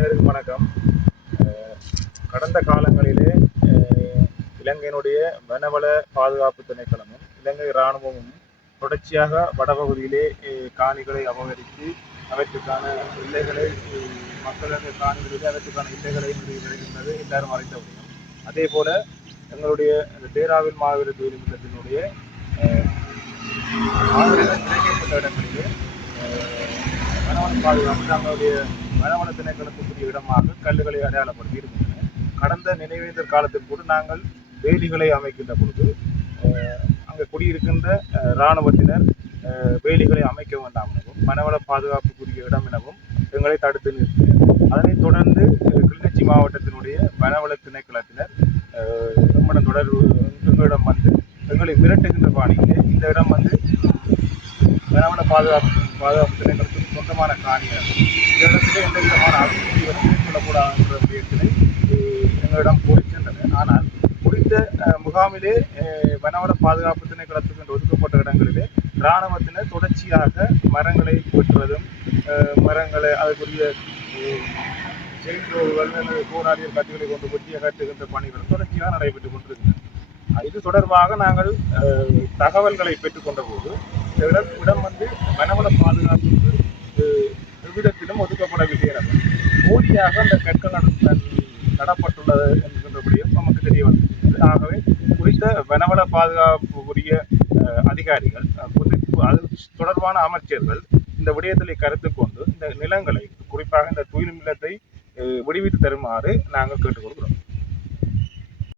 அனைவருக்கும் வணக்கம். கடந்த காலங்களிலே இலங்கையினுடைய வனவள பாதுகாப்பு திணைக்களமும் இலங்கை இராணுவமும் தொடர்ச்சியாக வடபகுதியிலே காணிகளை அபகரித்து அவற்றுக்கான எல்லைகளை மக்களுடைய காணிகளிலே அவற்றுக்கான எல்லைகளை நிறுவுகின்றது எல்லாரும் அறிந்த முடியும். அதே போல எங்களுடைய தேராவில் மாவீர தொழில் திட்டத்தினுடைய கிடைக்கப்பட்ட இடங்களிலே வனவள பாதுகாப்பு தங்களுடைய வனவள திணைக்களத்துக்குரிய இடமாக கல்லுகளை அடையாளப்படுத்தி இருக்கின்றன. கடந்த நினைவேந்தல் காலத்தில் கூட நாங்கள் வேலிகளை அமைக்கின்ற பொழுது அங்கே குடியிருக்கின்ற இராணுவத்தினர் வேலிகளை அமைக்க வேண்டாம் எனவும் வனவள பாதுகாப்புக்குரிய இடம் எனவும் எங்களை தடுத்து நிறுத்தினர். அதனைத் தொடர்ந்து கிளிநொச்சி மாவட்டத்தினுடைய வனவள திணைக்களத்தினர் எங்களிடம் வந்து எங்களை மிரட்டுகின்ற பாணியிலே இந்த இடம் வந்து வனவள பாதுகாப்பு திணைக்களத்துக்கு சொந்தமான காணியாகும். இந்த இடத்திலே எந்த விதமான அபிவிருத்தி மேற்கொள்ளக்கூடாது என்ற விடயத்தினை எங்களிடம் கூறி சென்றனர். ஆனால் குறித்த முகாமிலே வனவள பாதுகாப்பு திணைக்களத்துக்கு என்று ஒதுக்கப்பட்ட இடங்களிலே இராணுவத்தினர் தொடர்ச்சியாக மரங்களை வெட்டுவதும் மரங்களை அதற்குரிய செயின்கள் அல்லது போராளியர் கட்டுகளை கொண்டு வெட்டிய கட்டுகின்ற பணிகளும் தொடர்ச்சியாக நடைபெற்றுக் கொண்டிருக்கின்றன. இது தொடர்பாக நாங்கள் தகவல்களை பெற்றுக்கொண்ட போது இடம் வந்து வனவள பாதுகாப்புக்கு எவ்விடத்திலும் ஒதுக்கப்படவில்லை எனவும் போலியாக அந்த கற்கள் நடப்பட்டுள்ளது என்கின்றபடியும் நமக்கு தெரிய வந்திருக்கிறது. ஆகவே குறித்த வனவள பாதுகாப்புக்குரிய அதிகாரிகள் அது தொடர்பான அமைச்சர்கள் இந்த விடயத்திலே கருத்து கொண்டு இந்த நிலங்களை குறிப்பாக இந்த துயில் நிலத்தை விடுவித்து தருமாறு நாங்கள் கேட்டுக்கொள்கிறோம்.